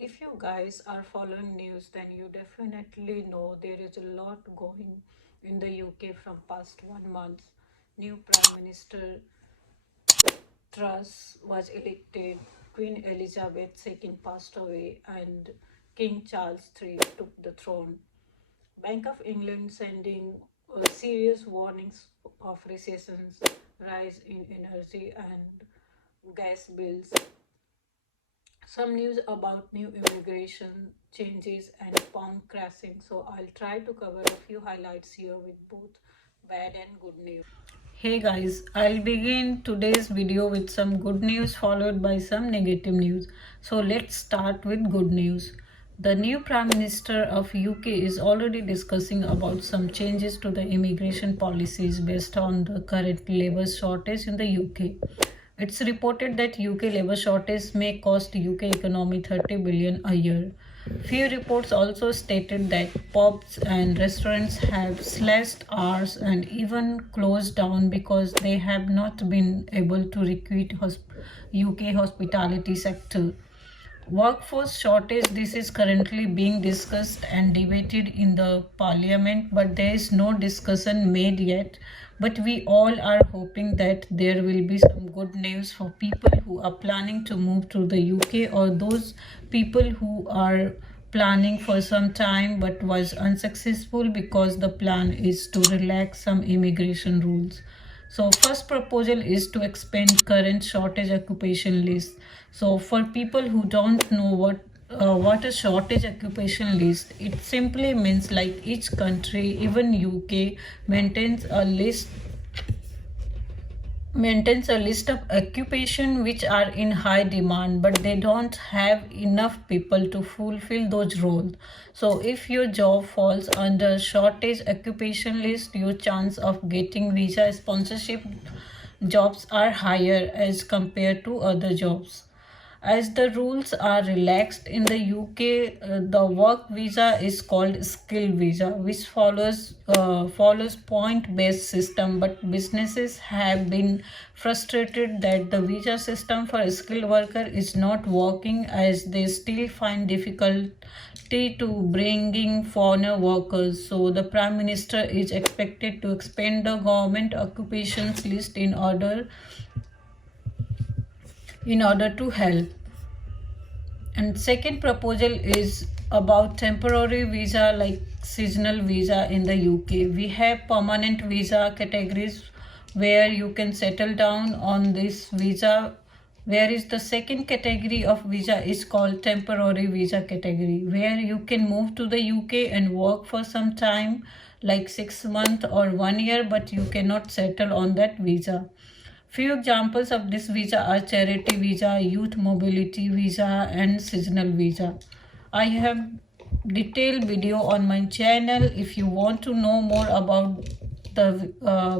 If you guys are following news, then you definitely know there is a lot going in the UK from past 1 month. New Prime Minister Truss was elected, Queen Elizabeth II passed away, and King Charles III took the throne. Bank of England sending serious warnings of recessions, rise in energy and gas bills, some news about new immigration changes and pound crashing. So I'll try to cover a few highlights here with both bad and good news. Hey guys, I'll begin today's video with some good news followed by some negative news. So let's start with good news. The new Prime Minister of UK is already discussing about some changes to the immigration policies based on the current labour shortage in the UK. It's reported that UK labour shortage may cost UK economy 30 billion a year. Few reports also stated that pubs and restaurants have slashed hours and even closed down because they have not been able to recruit UK hospitality sector. Workforce shortage, this is currently being discussed and debated in the parliament, but there is no discussion made yet. But we all are hoping that there will be some good news for people who are planning to move to the UK, or those people who are planning for some time but was unsuccessful because the plan is to relax some immigration rules. So first proposal is to expand current shortage occupation list. So for people who don't know what a shortage occupation list, it simply means like each country, even UK, maintains a list maintains a list of occupation which are in high demand, but they don't have enough people to fulfill those roles. So if your job falls under shortage occupation list, your chance of getting visa sponsorship jobs are higher as compared to other jobs. As the rules are relaxed in the UK, the work visa is called skill visa, which follows point-based system. But businesses have been frustrated that the visa system for a skilled worker is not working, as they still find difficulty to bringing foreign workers. So the Prime Minister is expected to expand the government occupations list in order to help. And second proposal is about temporary visa like seasonal visa in the UK. We have permanent visa categories where you can settle down on this visa, whereas the second category of visa is called temporary visa category, where you can move to the UK and work for some time like 6 months or 1 year, but you cannot settle on that visa. Few examples of this visa are charity visa, youth mobility visa, and seasonal visa. I have detailed video on my channel if you want to know more about the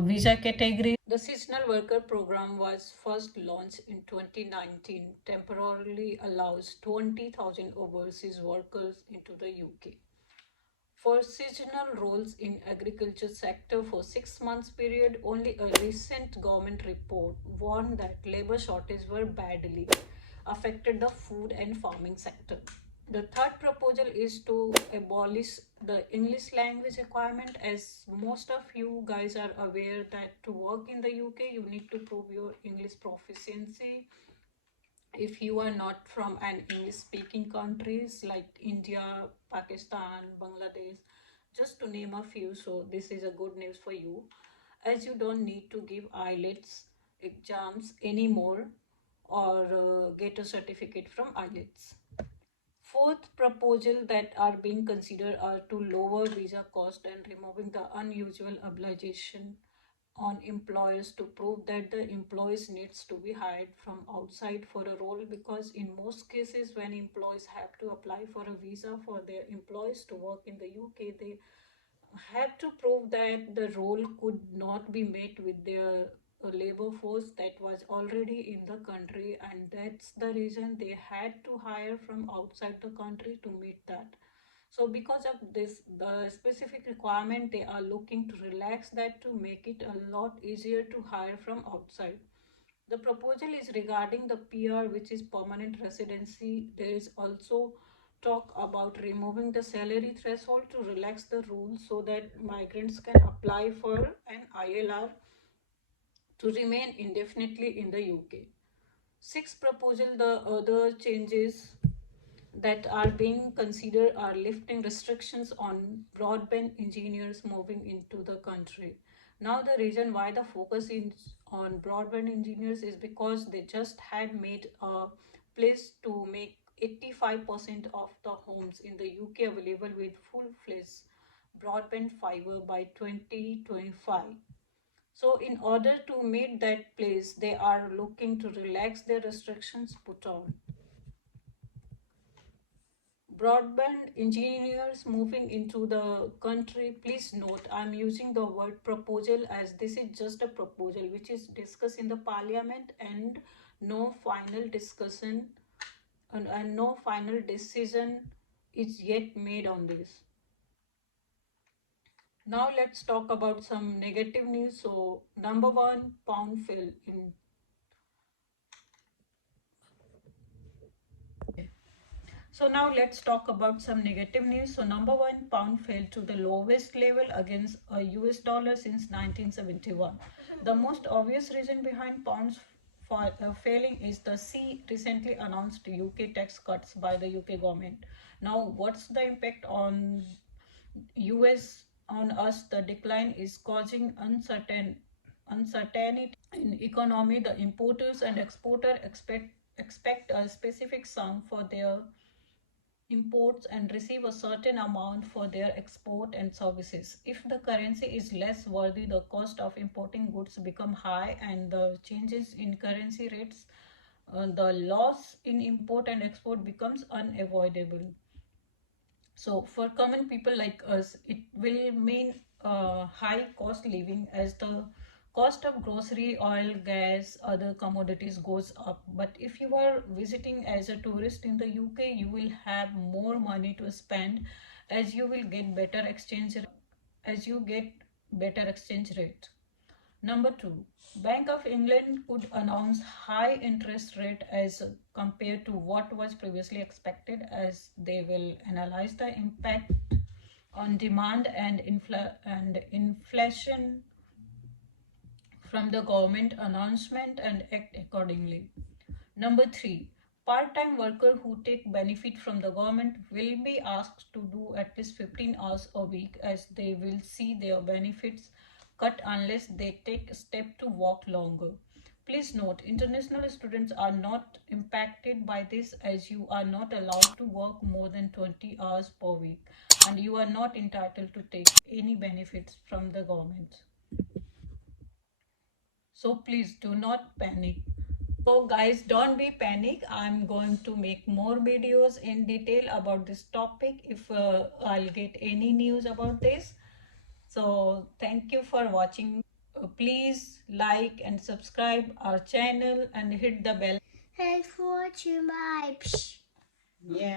visa category. The seasonal worker program was first launched in 2019, temporarily allows 20,000 overseas workers into the UK for seasonal roles in agriculture sector for 6 months period. Only a recent government report warned that labor shortage were badly affected the food and farming sector. The third proposal is to abolish the English language requirement. As most of you guys are aware that to work in the UK you need to prove your English proficiency if you are not from an English speaking countries like India, Pakistan, Bangladesh, just to name a few. So this is a good news for you, as you don't need to give IELTS exams anymore or get a certificate from IELTS. Fourth proposal that are being considered are to lower visa cost and removing the unusual obligation on employers to prove that the employees needs to be hired from outside for a role, because in most cases when employees have to apply for a visa for their employees to work in the UK, they have to prove that the role could not be met with their labor force that was already in the country, and that's the reason they had to hire from outside the country to meet that. So because of this, the specific requirement, they are looking to relax that to make it a lot easier to hire from outside. The proposal is regarding the PR, which is permanent residency. There is also talk about removing the salary threshold to relax the rules so that migrants can apply for an ILR to remain indefinitely in the UK. Sixth proposal, the other changes that are being considered are lifting restrictions on broadband engineers moving into the country. Now, the reason why the focus is on broadband engineers is because they just had made a place to make 85% of the homes in the UK available with full-fledged broadband fiber by 2025. So, in order to meet that place, they are looking to relax their restrictions put on. Broadband engineers moving into the country, please note I'm using the word proposal as this is just a proposal which is discussed in the parliament and no final discussion and no final decision is yet made on this. Now let's talk about some negative news. So number one, pound fell in. So now let's talk about some negative news. So number one, pound fell to the lowest level against a US dollar since 1971. The most obvious reason behind pounds failing is the recently announced UK tax cuts by the UK government. Now, what's the impact on US on us? The decline is causing uncertainty in economy. The importers and exporter expect a specific sum for their imports and receive a certain amount for their export and services. If the currency is less worthy, the cost of importing goods become high and the changes in currency rates, the loss in import and export becomes unavoidable. So for common people like us, it will mean high cost living as the cost of grocery, oil, gas, other commodities goes up. But if you are visiting as a tourist in the UK, you will have more money to spend as you will get better exchange rate. Number two, Bank of England could announce high interest rate as compared to what was previously expected as they will analyze the impact on demand and inflation from the government announcement and act accordingly. Number three, part-time workers who take benefit from the government will be asked to do at least 15 hours a week as they will see their benefits cut unless they take a step to work longer. Please note, international students are not impacted by this as you are not allowed to work more than 20 hours per week and you are not entitled to take any benefits from the government. So please do not panic. So guys, don't be panic. I'm going to make more videos in detail about this topic if I'll get any news about this. So thank you for watching. Please like and subscribe our channel and hit the bell. Thanks for watching. Bye. Yeah.